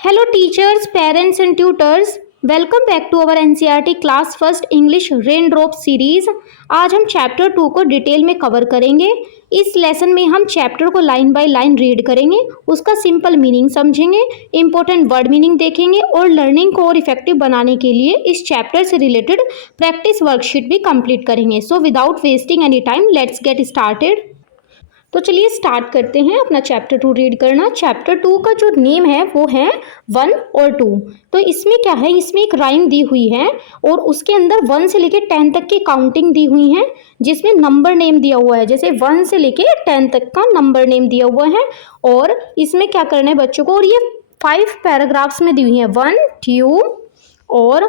Hello teachers, parents and tutors. Welcome back to our NCERT class first English raindrop series. आज हम chapter 2 को detail में cover करेंगे। इस lesson में हम चैप्टर को लाइन बाय लाइन रीड करेंगे, उसका सिंपल मीनिंग समझेंगे, इंपॉर्टेंट वर्ड मीनिंग देखेंगे और लर्निंग को और इफेक्टिव बनाने के लिए इस चैप्टर से रिलेटेड प्रैक्टिस वर्कशीट भी कंप्लीट करेंगे। So without wasting any time let's get started. तो चलिए स्टार्ट करते हैं अपना चैप्टर 2 रीड करना। चैप्टर 2 का जो नेम है वो है 1 और 2। तो इसमें क्या है, इसमें एक राइम दी हुई है और उसके अंदर 1 से लेके 10 तक की काउंटिंग दी हुई है, जिसमें नंबर नेम दिया हुआ है। जैसे 1 से लेके 10 तक का नंबर नेम दिया हुआ है और इसमें क्या करना है बच्चों को, और ये 5 पैराग्राफ्स में दी हुई है, 1 2 और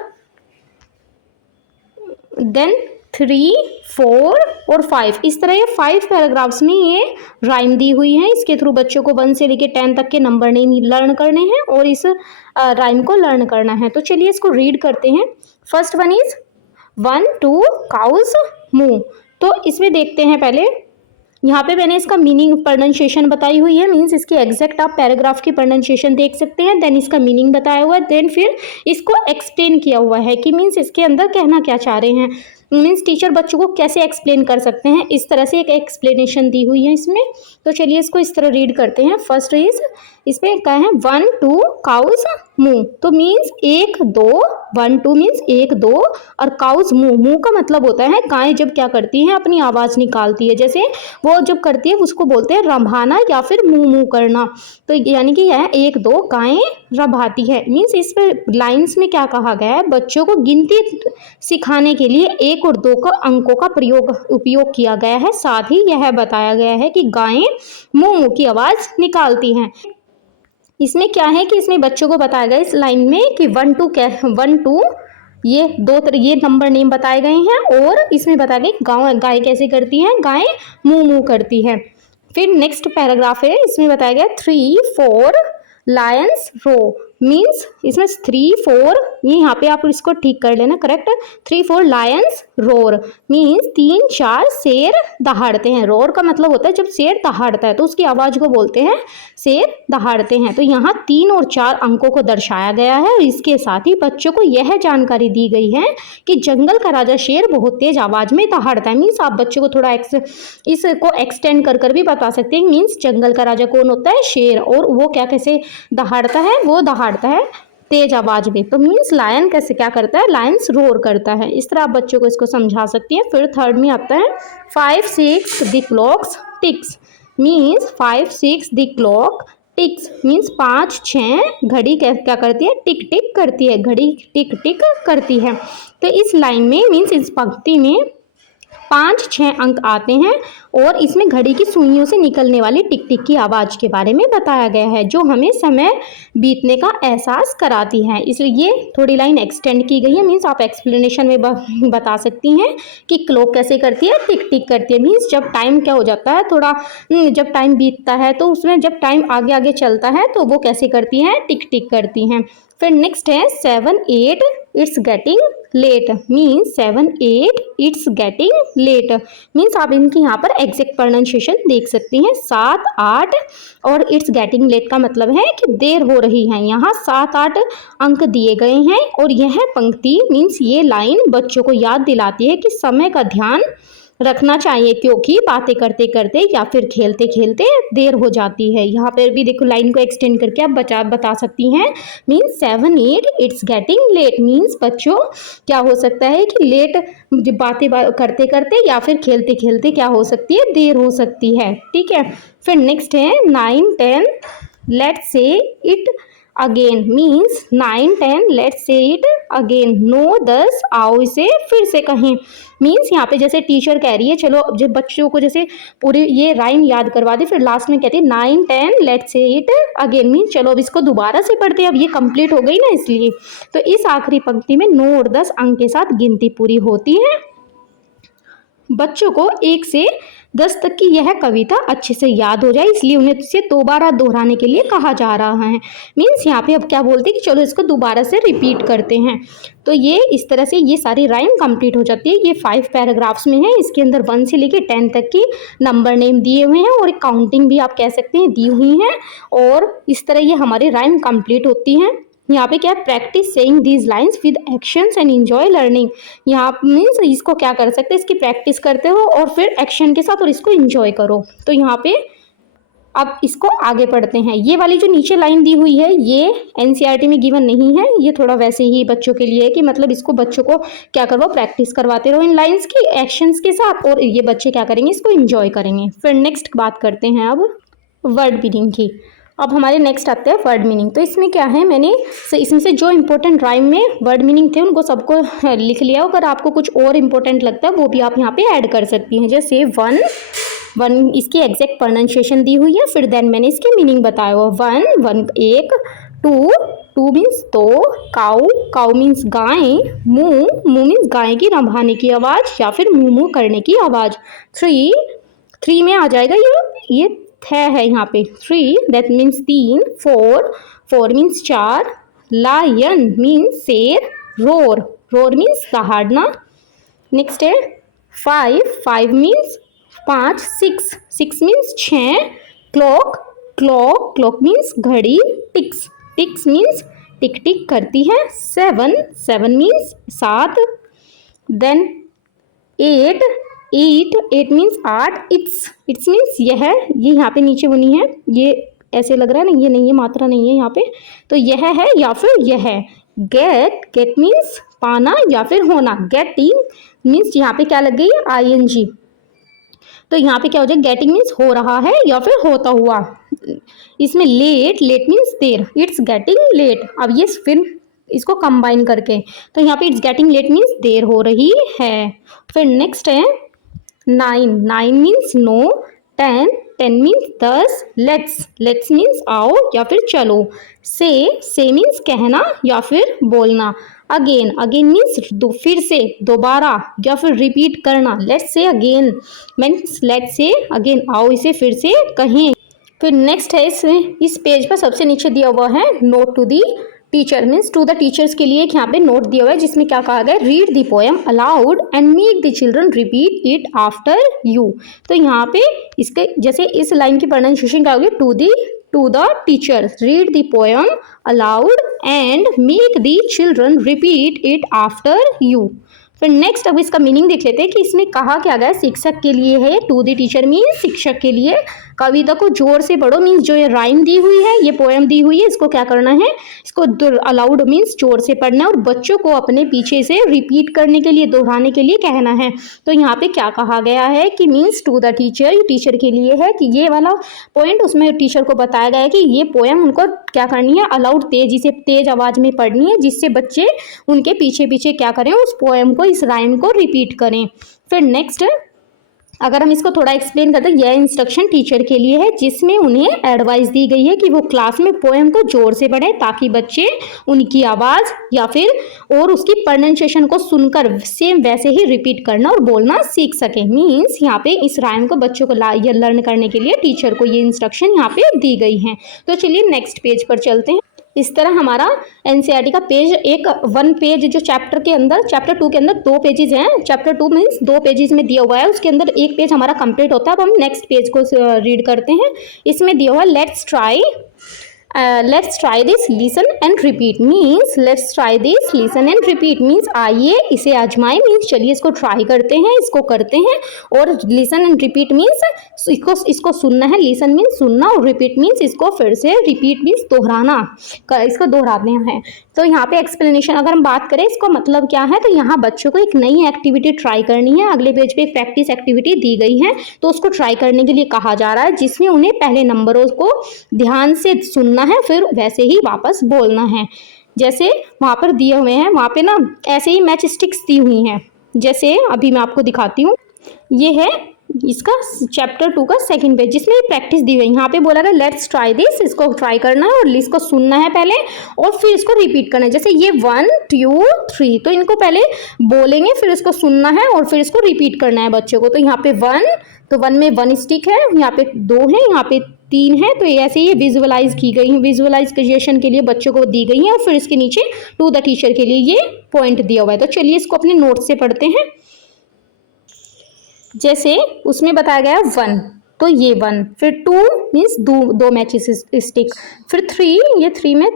देन 3 4 और 5। इस तरह ये 5 पैराग्राफ्स में ये राइम दी हुई है। इसके थ्रू बच्चों को 1 से लेके 10 तक के नंबर नेम लर्न करने हैं और इस राइम को लर्न करना है। तो चलिए इसको रीड करते हैं। First one is 1 2 cows move. तो इसमें देखते हैं, पहले यहाँ पे मैंने इसका मीनिंग प्रोनाउंसिएशन बताई हुई है, मीन्स इसके एग्जैक्ट आप पैराग्राफ की प्रोनाउंसिएशन देख सकते हैं। देन इसका मीनिंग बताया हुआ है, देन फिर इसको एक्सप्लेन किया हुआ है कि मीन्स इसके अंदर कहना क्या चाह रहे हैं, मीन्स टीचर बच्चों को कैसे एक्सप्लेन कर सकते हैं। इस तरह से एक एक्सप्लेनेशन दी हुई है इसमें। तो चलिए इसको इस तरह रीड करते हैं। फर्स्ट इज, इसमें क्या है 1 2 काउज मूव। तो मीन्स 1 2, 1 2 मीन्स 1 2 और काउज मूव। मूव का मतलब होता है गायें जब क्या करती हैं, अपनी आवाज़ निकालती है। जैसे वो जब करती है उसको बोलते हैं रंभाना या फिर मूव मूव करना। तो यानी कि यह 1 2 गायें रंभाती है। मीन्स इस पर लाइन्स में क्या कहा गया है, बच्चों को गिनती सिखाने के लिए 1 और 2 का अंकों का उपयोग किया गया है। साथ ही यह बताया गया है कि गायें मूव मूव की आवाज़ निकालती हैं। इसमें क्या है कि इसमें बच्चों को बताया गया इस लाइन में कि 1 2 ये ये नंबर नेम बताए गए हैं और इसमें बताया गया गाय कैसे करती हैं, गाय मूव मूव करती है। फिर नेक्स्ट पैराग्राफ है, इसमें बताया गया 3 4 लायंस रो। मीन्स इसमें 3 4, ये यहाँ पे आप इसको ठीक कर लेना करेक्ट। 3 4 लायंस रोर मीन्स 3 4 शेर दहाड़ते हैं। रोर का मतलब होता है जब शेर दहाड़ता है तो उसकी आवाज़ को बोलते हैं शेर दहाड़ते हैं। तो यहाँ 3 और 4 अंकों को दर्शाया गया है और इसके साथ ही बच्चों को यह जानकारी दी गई है कि जंगल का राजा शेर बहुत तेज आवाज़ में दहाड़ता है। मीन्स आप बच्चों को थोड़ा इसको एक्सटेंड कर भी बता सकते हैं। मीन्स जंगल का राजा कौन होता है, शेर, और वो क्या कैसे दहाड़ता है, वो दहाड़ता है तेज आवाज में। तो मीन्स लायन कैसे क्या करता है, लायंस रोर करता है। इस तरह आप बच्चों को इसको समझा सकती हैं। फिर थर्ड में आता है 5 6 the clocks ticks. Means 5 6 the clock ticks means 5 6 घड़ी क्या करती है, टिक टिक करती है, घड़ी टिक टिक करती है। तो इस लाइन में मीन्स इस पंक्ति में 5 6 अंक आते हैं और इसमें घड़ी की सुइयों से निकलने वाली टिक टिक की आवाज़ के बारे में बताया गया है, जो हमें समय बीतने का एहसास कराती है। इसलिए ये थोड़ी लाइन एक्सटेंड की गई है। मीन्स आप एक्सप्लेनेशन में बता सकती हैं कि क्लॉक कैसे करती है, टिक टिक करती है। मीन्स जब टाइम क्या हो जाता है, थोड़ा जब टाइम बीतता है तो उसमें जब टाइम आगे आगे चलता है तो वो कैसे करती हैं, टिक टिक करती हैं। फिर नेक्स्ट है 7 8 it's getting late. Means 7 8 it's getting late means आप इनकी यहाँ पर एग्जैक्ट प्रोनाउंसिएशन देख सकती हैं। 7 8 और इट्स गेटिंग लेट का मतलब है कि देर हो रही है। यहाँ 7 8 अंक दिए गए हैं और यह पंक्ति मीन्स ये लाइन बच्चों को याद दिलाती है कि समय का ध्यान रखना चाहिए, क्योंकि बातें करते करते या फिर खेलते खेलते देर हो जाती है। यहाँ पर भी देखो लाइन को एक्सटेंड करके आप बता सकती हैं। Means 7 8 it's getting late means बच्चों क्या हो सकता है कि लेट बातें करते करते या फिर खेलते खेलते क्या हो सकती है, देर हो सकती है। ठीक है। फिर नेक्स्ट है 9 10 let's say it again. Means 9 10 let's say it again. 9 10 आओ इसे फिर से कहें। मीन्स यहाँ पे जैसे टीचर कह रही है, चलो जब बच्चों को जैसे पूरी ये राइम याद करवा दी, फिर लास्ट में कहती है 9 10 let's say it again. Means चलो अब इसको दोबारा से पढ़ते हैं, अब ये कंप्लीट हो गई ना इसलिए। तो इस आखिरी पंक्ति में 9 और 10 अंक के साथ गिनती पूरी होती है। बच्चों को 1 से 10 तक की यह कविता अच्छे से याद हो जाए, इसलिए उन्हें इसे दोबारा दोहराने के लिए कहा जा रहा है। मीन्स यहाँ पे अब क्या बोलते हैं कि चलो इसको दोबारा से रिपीट करते हैं। तो ये इस तरह से ये सारी राइम कंप्लीट हो जाती है। ये 5 पैराग्राफ्स में है। इसके अंदर 1 से लेके 10 तक की नंबर नेम दिए हुए हैं और काउंटिंग भी आप कह सकते हैं दी हुई है, और इस तरह ये हमारी राइम कंप्लीट होती हैं। यहाँ पे क्या, practice saying these lines with actions and enjoy learning. यहाँ मीन्स इसको क्या कर सकते हैं, इसकी प्रैक्टिस करते हो और फिर एक्शन के साथ और इसको एंजॉय करो। तो यहाँ पे अब इसको आगे पढ़ते हैं। ये वाली जो नीचे लाइन दी हुई है ये एनसीईआरटी में गिवन नहीं है, ये थोड़ा वैसे ही बच्चों के लिए है कि मतलब इसको बच्चों को क्या करवाओ, प्रैक्टिस करवाते रहो इन लाइन्स की एक्शंस के साथ, और ये बच्चे क्या करेंगे, इसको एंजॉय करेंगे। फिर नेक्स्ट बात करते हैं अब वर्ड मीनिंग की। अब हमारे नेक्स्ट आते हैं वर्ड मीनिंग। तो इसमें क्या है, मैंने इसमें से जो इंपॉर्टेंट राइम में वर्ड मीनिंग थे उनको सबको लिख लिया। अगर आपको कुछ और इम्पोर्टेंट लगता है वो भी आप यहाँ पे ऐड कर सकती हैं। जैसे वन इसकी एग्जैक्ट प्रोनाउंसिएशन दी हुई है, फिर देन मैंने इसके मीनिंग बताया हुआ। वन एक, टू मीन्स दो, काऊ मीन्स गाय, मुंह मीन्स गाय की रंभाने की आवाज़ या फिर मुंह करने की आवाज़। थ्री में आ जाएगा ये है यहाँ पे 3, that means 3। Four means 4, lion means शेर, रोर मीन्स दहाड़ना। नेक्स्ट है 5 मीन्स 5, 6 मीन्स 6, क्लॉक मीन्स घड़ी, टिक्स मीन्स टिक टिक करती है, 7 means 7। Then 8 means 8, it's means ये यहाँ पे नीचे बनी है, ये ऐसे लग रहा है ना, ये नहीं है, मात्रा नहीं है यहाँ पे, तो यह है या फिर यह है। गेट मीन्स पाना या फिर होना, गेटिंग मीन्स यहाँ पे क्या लग गई है, ING। तो यहाँ पे क्या हो जाए, गेटिंग मीन्स हो रहा है या फिर होता हुआ। इसमें लेट मीन्स देर, इट्स गेटिंग लेट। अब ये फिर इसको कंबाइन करके, तो यहाँ पे इट्स गेटिंग लेट मीन्स देर हो रही है। फिर नेक्स्ट है 9 means no, 10 means 10, let's means आओ या फिर चलो, से मीन्स कहना या फिर बोलना, अगेन मीन्स फिर से, दोबारा या फिर रिपीट करना, let's say again means let's say again, आओ इसे फिर से कहें। फिर नेक्स्ट है इस पेज पर सबसे नीचे दिया हुआ है note to the teacher, means to the teachers के लिए एक यहाँ पे नोट दिया हुआ है जिसमें क्या कहा गया, read the poem aloud and make the children repeat it after you. तो यहाँ पे इसके जैसे इस लाइन की प्रोनाउंसिएशन क्या होगी, to the teacher, read the poem aloud and make the children repeat it after you. फिर नेक्स्ट अब इसका मीनिंग देख लेते हैं कि इसमें कहा क्या गया, शिक्षक के लिए है, टू द टीचर मीन्स शिक्षक के लिए। कविता को जोर से पढ़ो मीन्स जो ये राइम दी हुई है, ये पोएम दी हुई है, इसको क्या करना है, इसको अलाउड मीन्स जोर से पढ़ना है और बच्चों को अपने पीछे से रिपीट करने के लिए, दोहराने के लिए कहना है। तो यहाँ पे क्या कहा गया है कि मीन्स टू द टीचर, ये टीचर के लिए है कि ये वाला पॉइंट उसमें टीचर को बताया गया है कि ये पोएम उनको क्या करनी है, अलाउड तेज आवाज़ में पढ़नी है, जिससे बच्चे उनके पीछे पीछे क्या करें, उस पोएम को, इस राइम को रिपीट करें। फिर नेक्स्ट अगर हम इसको थोड़ा एक्सप्लेन करते हैं, यह इंस्ट्रक्शन टीचर के लिए है जिसमें उन्हें एडवाइस दी गई है कि वो क्लास में पोएम को जोर से पढ़ें ताकि बच्चे उनकी आवाज़ या फिर और उसकी प्रोनाउंसिएशन को सुनकर सेम वैसे ही रिपीट करना और बोलना सीख सकें। मीन्स यहाँ पे इस राइम को बच्चों को लर्न करने के लिए टीचर को ये इंस्ट्रक्शन यहाँ पे दी गई हैं। तो चलिए नेक्स्ट पेज पर चलते हैं। इस तरह हमारा एनसीईआरटी का पेज वन पेज जो चैप्टर 2 के अंदर 2 पेजेस हैं, चैप्टर 2 मीन्स 2 पेजेस में दिया हुआ है, उसके अंदर एक पेज हमारा कंप्लीट होता है। अब हम नेक्स्ट पेज को रीड करते हैं। इसमें दिया हुआ let's try this listen and repeat, means let's try this listen and repeat means आइए इसे आजमाएं, मीन्स चलिए इसको ट्राई करते हैं, इसको करते हैं। और लिसन एंड रिपीट मीन्स इसको सुनना है, लिसन मीन्स सुनना और रिपीट मीन्स इसको फिर से, रिपीट मीन्स दोहराना, इसको दोहराते हैं। तो यहाँ पे एक्सप्लेनेशन अगर हम बात करें इसको मतलब क्या है, तो यहाँ बच्चों को एक नई एक्टिविटी ट्राई करनी है। अगले पेज पे एक प्रैक्टिस एक्टिविटी दी गई है तो उसको ट्राई करने के लिए कहा जा रहा है, जिसमें उन्हें पहले नंबरों को ध्यान से सुनना है, फिर वैसे ही वापस बोलना है। जैसे वहाँ पर दिए हुए हैं, वहाँ पे ना ऐसे ही मैच स्टिक्स दी हुई हैं, जैसे अभी मैं आपको दिखाती हूँ। ये है इसका चैप्टर 2 का सेकंड पेज, जिसमें प्रैक्टिस दी गई। यहाँ पे बोला गया लेट्स ट्राई दिस, इसको ट्राई करना है और इसको सुनना है पहले और फिर इसको रिपीट करना है। जैसे ये 1 2 3, तो इनको पहले बोलेंगे, फिर इसको सुनना है और फिर इसको रिपीट करना है बच्चों को। तो यहाँ पे 1, तो 1 में 1 स्टिक है, यहाँ पे 2 है, यहाँ पे 3 है। तो ऐसे ही विजुअलाइज की गई है, विजुअलाइजेशन के लिए बच्चों को दी गई है और फिर इसके नीचे टू द टीचर के लिए ये पॉइंट दिया हुआ है। तो चलिए इसको अपने नोट से पढ़ते हैं। जैसे उसमें बताया गया 1, तो ये 1, फिर 2 मीन्स दो मैचेस स्टिक, फिर 3, ये 3 में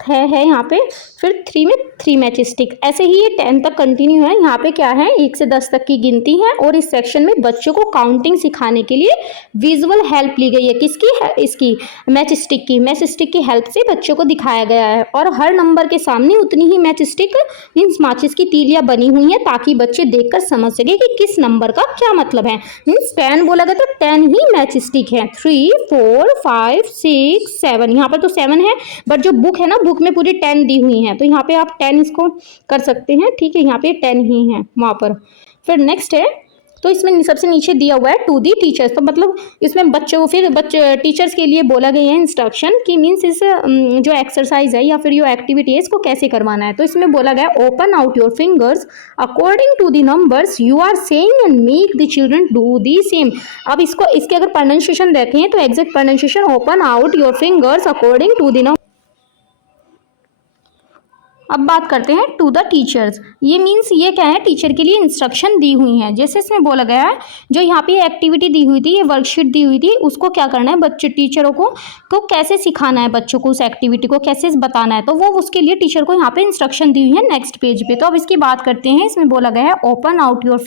है यहाँ पे, फिर 3 में 3 मैच स्टिक। ऐसे ही ये 10 तक कंटिन्यू है। यहाँ पे क्या है, 1 से 10 तक की गिनती है और इस सेक्शन में बच्चों को काउंटिंग सिखाने के लिए विजुअल हेल्प ली गई है। किसकी है, इसकी मैच स्टिक की हेल्प से बच्चों को दिखाया गया है। और हर नंबर के सामने उतनी ही मैच स्टिक मीन्स माचिस की तीलियां बनी हुई है, ताकि बच्चे देखकर समझ सके कि किस नंबर का क्या मतलब है। मीन्स 10 बोला गया तो 10 ही मैच स्टिक है। 3 4 5 6 7, यहाँ पर तो 7 है, बट जो बुक है ना, बुक में पूरी 10 दी हुई है, तो यहाँ पे आप 10 इसको कर सकते हैं। ठीक है, यहाँ पे 10 ही है वहाँ पर। फिर नेक्स्ट है, तो इसमें सबसे नीचे दिया हुआ है टू दी टीचर्स, तो मतलब इसमें बच्चों, फिर बच्चे टीचर्स के लिए बोला गया है इंस्ट्रक्शन कि मीन्स इस जो एक्सरसाइज है या फिर जो एक्टिविटी है इसको कैसे करवाना है। तो इसमें बोला गया open out your fingers according to the numbers you are saying and make the children do the same. अब इसको, इसके अगर प्रोनाउंसिएशन देखें तो exact pronunciation open out your fingers according to the number. अब बात करते हैं टू द टीचर्स। ये मीन्स ये क्या है, टीचर के लिए इंस्ट्रक्शन दी हुई हैं। जैसे इसमें बोला गया है, जो यहाँ पे एक्टिविटी दी हुई थी, ये वर्कशीट दी हुई थी, उसको क्या करना है बच्चे टीचरों को, तो कैसे सिखाना है बच्चों को, उस एक्टिविटी को कैसे बताना है, तो वो उसके लिए टीचर को यहाँ पे इंस्ट्रक्शन दी हुई है नेक्स्ट पेज पे। तो अब इसकी बात करते हैं। इसमें बोला गया है open out your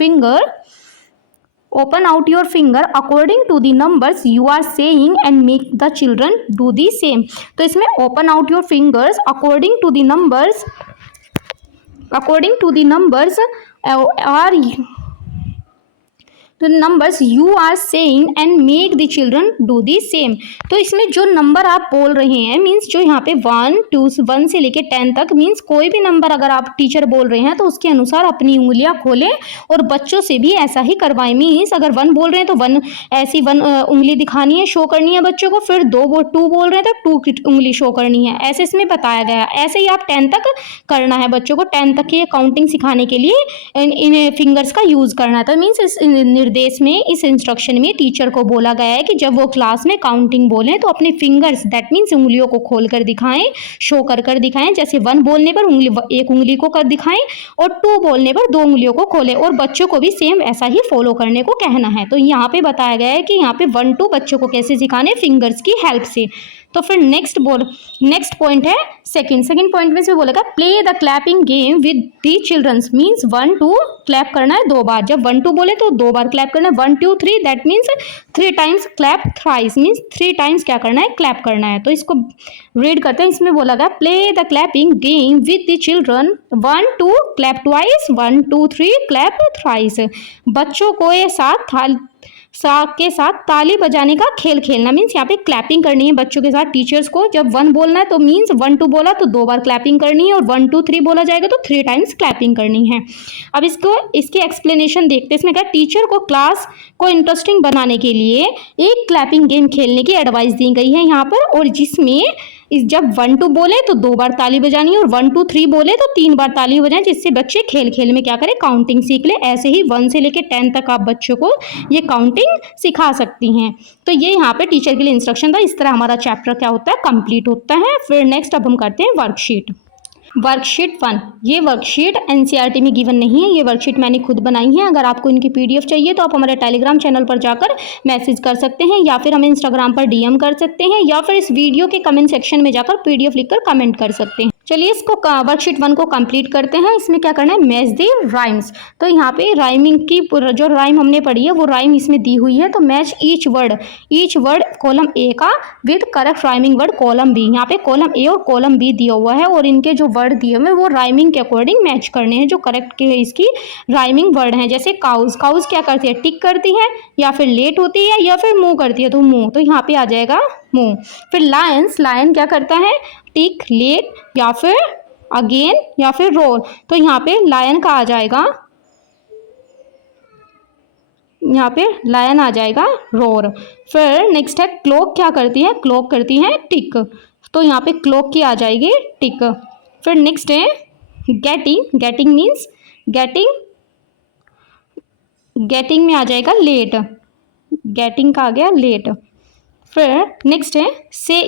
finger according to the numbers you are saying and make the children do the same. तो इसमें open out your fingers according to the numbers are तो numbers you are saying and make the children do the same. तो इसमें जो number आप बोल रहे हैं, मीन्स जो यहाँ पे 1 2 1 से लेके 10 तक, मीन्स कोई भी नंबर अगर आप टीचर बोल रहे हैं तो उसके अनुसार अपनी उंगलियां खोलें और बच्चों से भी ऐसा ही करवाएं। मीन्स अगर 1 बोल रहे हैं तो 1 ऐसी 1 उंगली दिखानी है, शो करनी है बच्चों को। फिर 2 बोल रहे हैं तो 2 की उंगली शो करनी है। ऐसे इसमें बताया गया है। ऐसे ही आप 10 तक करना है बच्चों को, 10 तक की काउंटिंग सिखाने के लिए इन फिंगर्स का यूज करना है। तो मीन्स इस निर्देश में, इस इंस्ट्रक्शन में टीचर को बोला गया है कि जब वो क्लास में काउंटिंग बोलें तो अपने फिंगर्स दैट मीन्स उंगलियों को खोल कर दिखाएं, शो कर दिखाएं। जैसे 1 बोलने पर एक उंगली को कर दिखाएं और 2 बोलने पर 2 उंगलियों को खोलें, और बच्चों को भी सेम ऐसा ही फॉलो करने को कहना है। तो यहाँ पे बताया गया है कि यहाँ पे 1 2 बच्चों को कैसे सिखाने, फिंगर्स की हेल्प से। तो फिर नेक्स्ट पॉइंट है सेकंड पॉइंट में से बोलेगा play the clapping game with the childrens. Means 1 2 clap करना है 2 बार। जब 1 2 बोले तो 2 बार क्लैप करना है। 1 2 3 that means 3 times clap thrice, means 3 times क्या करना है, क्लैप करना है। तो इसको रीड करते हैं। इसमें बोला गया play the clapping game with the children 1 2 clap twice 1 2 3 clap thrice. बच्चों को ये के साथ ताली बजाने का खेल खेलना। मीन्स यहाँ पे क्लैपिंग करनी है बच्चों के साथ टीचर्स को। जब 1 बोलना है तो मीन्स 1 2 बोला तो 2 बार क्लैपिंग करनी है, और 1 2 3 बोला जाएगा तो 3 टाइम्स क्लैपिंग करनी है। अब इसकी एक्सप्लेनेशन देखते हैं। इसमें क्या, टीचर को क्लास को इंटरेस्टिंग बनाने के लिए एक क्लैपिंग गेम खेलने की एडवाइस दी गई है यहाँ पर, और जिसमें जब 1 2 बोले तो 2 बार ताली बजानी है, और 1 2 3 बोले तो 3 बार ताली बजाएं, जिससे बच्चे खेल खेल में क्या करें, काउंटिंग सीख ले। ऐसे ही 1 से लेके 10 तक आप बच्चों को ये काउंटिंग सिखा सकती हैं। तो ये यहाँ पे टीचर के लिए इंस्ट्रक्शन था। इस तरह हमारा चैप्टर क्या होता है, कंप्लीट होता है। फिर नेक्स्ट अब हम करते हैं वर्कशीट 1। ये वर्कशीट एनसीईआरटी में गिवन नहीं है, ये वर्कशीट मैंने खुद बनाई है। अगर आपको इनकी पीडीएफ चाहिए तो आप हमारे टेलीग्राम चैनल पर जाकर मैसेज कर सकते हैं, या फिर हमें इंस्टाग्राम पर डीएम कर सकते हैं, या फिर इस वीडियो के कमेंट सेक्शन में जाकर पीडीएफ लिखकर कमेंट कर सकते हैं। चलिए इसको वर्कशीट 1 को कंप्लीट करते हैं। इसमें क्या करना है, मैच द राइम्स। तो यहाँ पे राइमिंग की जो राइम हमने पढ़ी है वो राइम इसमें दी हुई है। तो match each word column A का with correct rhyming word column B. यहाँ पे कॉलम ए और कॉलम बी दिया हुआ है, और इनके जो वर्ड दिए हुए हैं वो राइमिंग के अकॉर्डिंग मैच करने हैं, जो करेक्ट के इसकी राइमिंग वर्ड हैं। जैसे काउज क्या करती है, टिक करती है, या फिर लेट होती है, या फिर मूव करती है, तो मूव, तो यहाँ पे आ जाएगा मूव। फिर लायन क्या करता है, टिक, लेट, या फिर अगेन, या फिर रोर, तो यहाँ पे लायन का आ जाएगा यहाँ पे लायन आ जाएगा रोर। फिर नेक्स्ट है क्लॉक, क्या करती है, क्लॉक करती है टिक, तो यहाँ पे क्लॉक की आ जाएगी टिक। फिर नेक्स्ट है getting, getting means getting, getting में आ जाएगा लेट, गेटिंग का आ गया लेट। फिर नेक्स्ट है से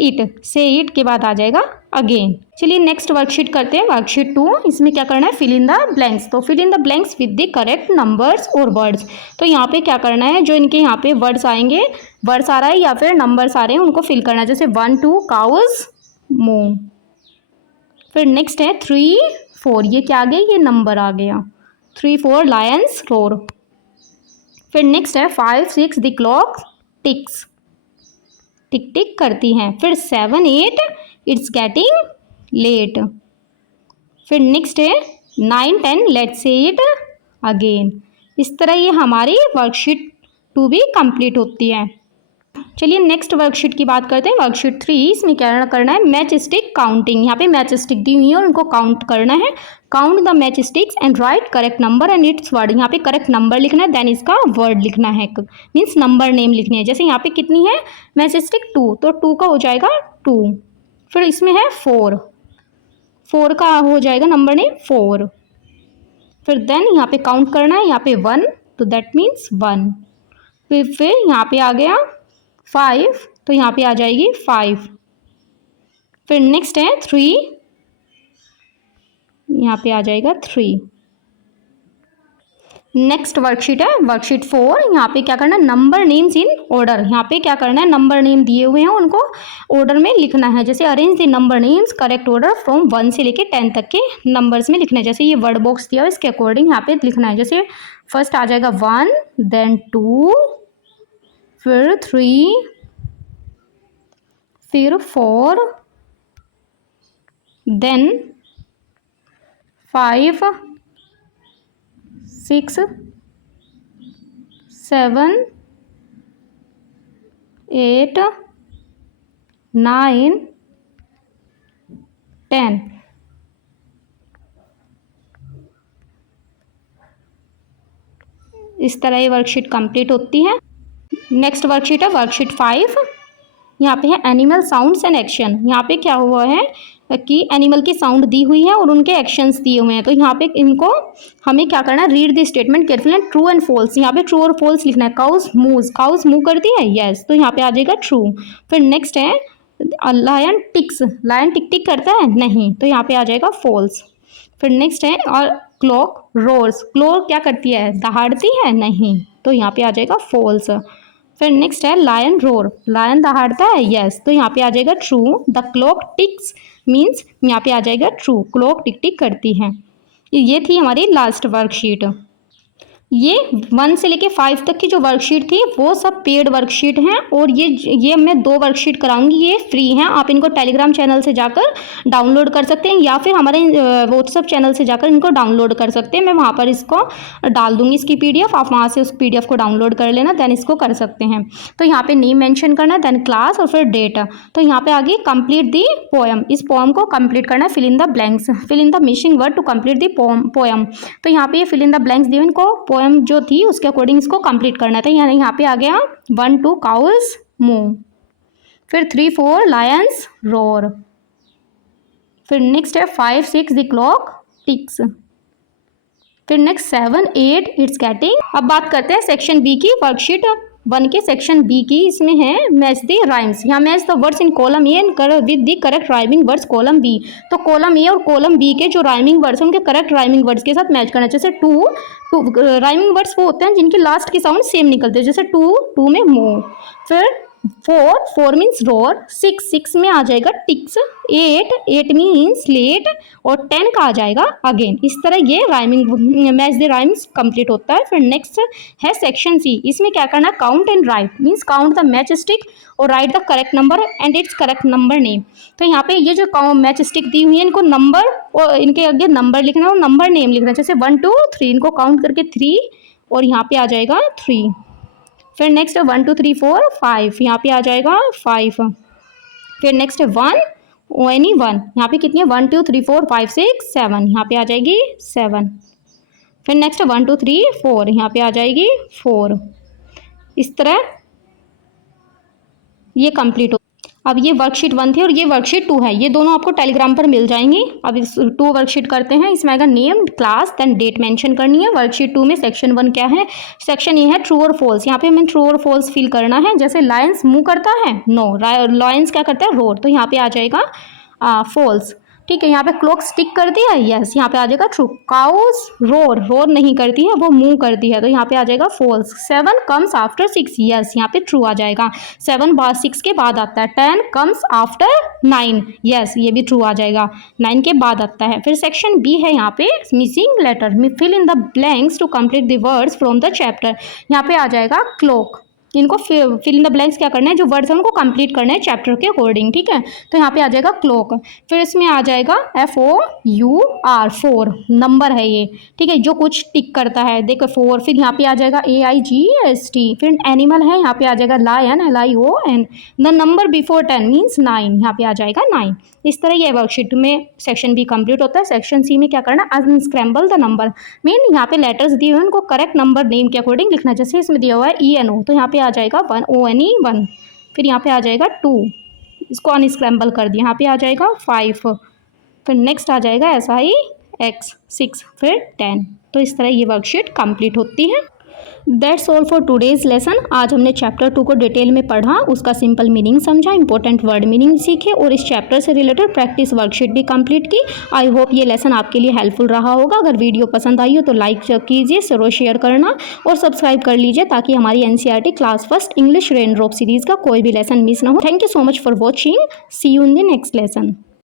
इट के बाद आ जाएगा अगेन। चलिए नेक्स्ट वर्कशीट करते हैं, वर्कशीट 2। इसमें क्या करना है, फिल इन द ब्लैंक्स। तो fill in the blanks with the correct numbers और वर्ड्स। तो यहाँ पे क्या करना है, जो इनके यहाँ पे वर्ड्स आएंगे, वर्ड्स आ रहा है या फिर नंबर्स आ रहे हैं, उनको फिल करना है। जैसे 1 2 काउज मूव। फिर नेक्स्ट है 3 4, ये क्या आ गया, ये नंबर आ गया। 3 4 लायंस रोर। फिर नेक्स्ट है 5 6 the clock ticks, tick tick करती हैं। फिर 7 8 इट्स गेटिंग लेट। फिर नेक्स्ट है 9 10 लेट्स से इट अगेन। इस तरह ये हमारी वर्कशीट 2 भी कंप्लीट होती है। चलिए नेक्स्ट वर्कशीट की बात करते हैं, वर्कशीट 3। इसमें क्या करना है, मैच स्टिक काउंटिंग। यहाँ पे मैच स्टिक दी हुई है और उनको काउंट करना है। Count the match sticks and right correct number and it's word. यहाँ पे करेक्ट नंबर लिखना है, देन इसका वर्ड लिखना है, मीन्स नंबर नेम लिखनी है। जैसे यहाँ पे कितनी है मैच स्टिक 2, तो 2 का हो जाएगा 2। फिर इसमें है 4, 4 का हो जाएगा नंबर नेम 4। फिर देन यहाँ पे काउंट करना है, यहाँ पे 1, तो दैट मीन्स 1। फिर यहाँ पे आ गया 5, तो यहाँ पे आ जाएगी 5। फिर नेक्स्ट है 3, यहाँ पे आ जाएगा 3। नेक्स्ट वर्कशीट है वर्कशीट 4। यहाँ पे क्या करना है, नंबर नेम्स इन ऑर्डर। यहाँ पे क्या करना है, नंबर नेम दिए हुए हैं, उनको ऑर्डर में लिखना है। जैसे arrange the number names correct order from 1 से लेके 10 तक के नंबर्स में लिखना है। जैसे ये वर्ड बॉक्स दिया हुआ है, इसके अकॉर्डिंग यहाँ पे लिखना है। जैसे फर्स्ट आ जाएगा 1, देन 2, फिर 3, फिर 4, देन 5 6 7 8 9 10। इस तरह ये वर्कशीट कंप्लीट होती है। नेक्स्ट वर्कशीट है वर्कशीट 5। यहाँ पे है एनिमल साउंड्स एंड एक्शन। यहाँ पे क्या हुआ है कि एनिमल की साउंड दी हुई है और उनके एक्शंस दिए हुए हैं। तो यहाँ पे इनको हमें क्या करना है, read the statement careful and true and false. यहाँ पे ट्रू और फॉल्स लिखना है। काउज मूव्स, काउज मूव करती है, यस, तो यहाँ पे आ जाएगा ट्रू। फिर नेक्स्ट है लायन टिक्स, लायन टिक टिक करता है, नहीं, तो यहाँ पे आ जाएगा फॉल्स। फिर नेक्स्ट है और क्लॉक रोर्स, क्लॉक क्या करती है, दहाड़ती है, नहीं, तो यहाँ पे आ जाएगा फॉल्स। फिर नेक्स्ट है लायन रोर, लायन दहाड़ता है, यस, तो यहाँ पे आ जाएगा true. The clock ticks means यहाँ पे आ जाएगा ट्रू, क्लॉक टिक टिक करती है। ये थी हमारी लास्ट वर्कशीट। ये 1 से लेके 5 तक की जो वर्कशीट थी वो सब पेड वर्कशीट हैं, और ये मैं 2 वर्कशीट कराऊंगी, ये फ्री हैं। आप इनको टेलीग्राम चैनल से जाकर डाउनलोड कर सकते हैं या फिर हमारे व्हाट्सएप चैनल से जाकर इनको डाउनलोड कर सकते हैं। मैं वहाँ पर इसको डाल दूंगी, इसकी PDF, आप वहाँ से उस PDF को डाउनलोड कर लेना, देन इसको कर सकते हैं। तो यहाँ पर नेम मैंशन करना है, देन क्लास और फिर डेट। तो यहाँ पर आगे कंप्लीट दी पोएम, इस पोएम को कंप्लीट करना है। Fill in the blanks, fill in the missing word to complete the poem. तो यहाँ पे फिल इन द ब्लैंक्स दिए, इनको पोएम जो थी उसके अकॉर्डिंग इसको कंप्लीट करना था। यहाँ पे आ गया 1 2 काउज मूव, फिर 3 4 लायंस रोर, फिर नेक्स्ट है 5 6 द क्लॉक टिक्स, फिर नेक्स्ट 7 8 इट्स गेटिंग। अब बात करते हैं सेक्शन बी की, वर्कशीट 1 के सेक्शन बी की। इसमें है मैच द राइम्स। यहाँ match the words in column A and with the correct rhyming words column B. तो कॉलम ए और कॉलम बी के जो राइमिंग वर्ड्स हैं उनके करेक्ट राइमिंग वर्ड्स के साथ मैच करना। जैसे टू राइमिंग वर्ड्स वो होते हैं जिनकी लास्ट की साउंड सेम निकलते हैं। जैसे टू में मूव, फिर 4 मीन्स रोर, 6 में आ जाएगा टिक्स, 8 मीन्स लेट, और 10 का आ जाएगा अगेन। इस तरह ये rhyming match the rhymes complete होता है। फिर नेक्स्ट है सेक्शन सी। इसमें क्या करना है, count and write, means count the match stick और write the correct number and its correct number name. तो यहाँ पे ये जो मैच स्टिक दी हुई है, इनको नंबर और इनके आगे नंबर लिखना है और नंबर नेम लिखना है। जैसे 1 2 3, इनको काउंट करके 3 और यहाँ पे आ जाएगा 3। फिर नेक्स्ट है 1 2 3 4 5, यहाँ पे आ जाएगा 5। फिर नेक्स्ट है 1 एनी 1, यहाँ पे कितनी है 1 2 3 4 5 6 7, यहाँ पे आ जाएगी 7। फिर नेक्स्ट है 1 2 3 4, यहाँ पे आ जाएगी 4। इस तरह ये कंप्लीट हो। अब ये वर्कशीट 1 थी और ये वर्कशीट 2 है, ये दोनों आपको टेलीग्राम पर मिल जाएंगी। अब इस 2 वर्कशीट करते हैं। इसमें आएगा name, class, then date mention करनी है। वर्कशीट 2 में सेक्शन 1 क्या है? सेक्शन ये है ट्रू और फॉल्स। यहाँ पे हमें ट्रू और फॉल्स फिल करना है। जैसे लायंस मूव करता है, नो, लायंस क्या करता है? रोर, तो यहाँ पे आ जाएगा फॉल्स। ठीक है, यहाँ पे क्लॉक स्टिक करती है, यस, यहाँ पे आ जाएगा ट्रू। काउस रोर, रोर नहीं करती है, वो मूव करती है, तो यहाँ पे आ जाएगा फॉल्स। 7 कम्स आफ्टर 6, यस, यहाँ पे ट्रू आ जाएगा। 7 बाद 6 के बाद आता है। 10 कम्स आफ्टर 9, यस, ये भी ट्रू आ जाएगा, 9 के बाद आता है। फिर सेक्शन बी है यहाँ पे missing letter, fill in the blanks to complete the words from the chapter. यहाँ पे आ जाएगा क्लॉक। इनको फिल इन द ब्लैंक्स क्या करना है? जो वर्ड्स हैं उनको कंप्लीट करना है चैप्टर के अकॉर्डिंग। ठीक है, तो यहाँ पे आ जाएगा क्लॉक। फिर इसमें आ जाएगा FOUR, 4 नंबर है ये। ठीक है, जो कुछ टिक करता है, देखो 4। फिर यहाँ पे आ जाएगा AIGST। फिर एनिमल है, यहाँ पे आ जाएगा lion, LION। The number before 10 means 9, यहाँ पे आ जाएगा 9। इस तरह ये वर्कशीट में सेक्शन बी कंप्लीट होता है। सेक्शन सी में क्या करना? Unscramble the number. मीन यहाँ पे लेटर्स दिए हुए हैं, उनको करेक्ट नंबर नेम के अकॉर्डिंग लिखना। जैसे इसमें दिया हुआ है ENO, तो यहाँ पे आ जाएगा 1, ONE 1। फिर यहाँ पे आ जाएगा 2, इसको अनस्क्रैम्बल कर दिया, यहाँ पे आ जाएगा 5। फिर नेक्स्ट आ जाएगा SIX 6, फिर 10। तो इस तरह ये वर्कशीट कंप्लीट होती है। That's all for today's lesson. आज हमने चैप्टर 2 को डिटेल में पढ़ा, उसका सिंपल मीनिंग समझा, इंपॉर्टेंट वर्ड मीनिंग सीखे और इस चैप्टर से रिलेटेड प्रैक्टिस वर्कशीट भी कंप्लीट की। आई होप ये लेसन आपके लिए हेल्पफुल रहा होगा। अगर वीडियो पसंद आई हो तो लाइक कीजिए, जरूर शेयर करना और सब्सक्राइब कर लीजिए ताकि हमारी NCERT class first English raindrop series का कोई भी लेसन मिस ना हो। Thank you so much for watching. See you in the next lesson.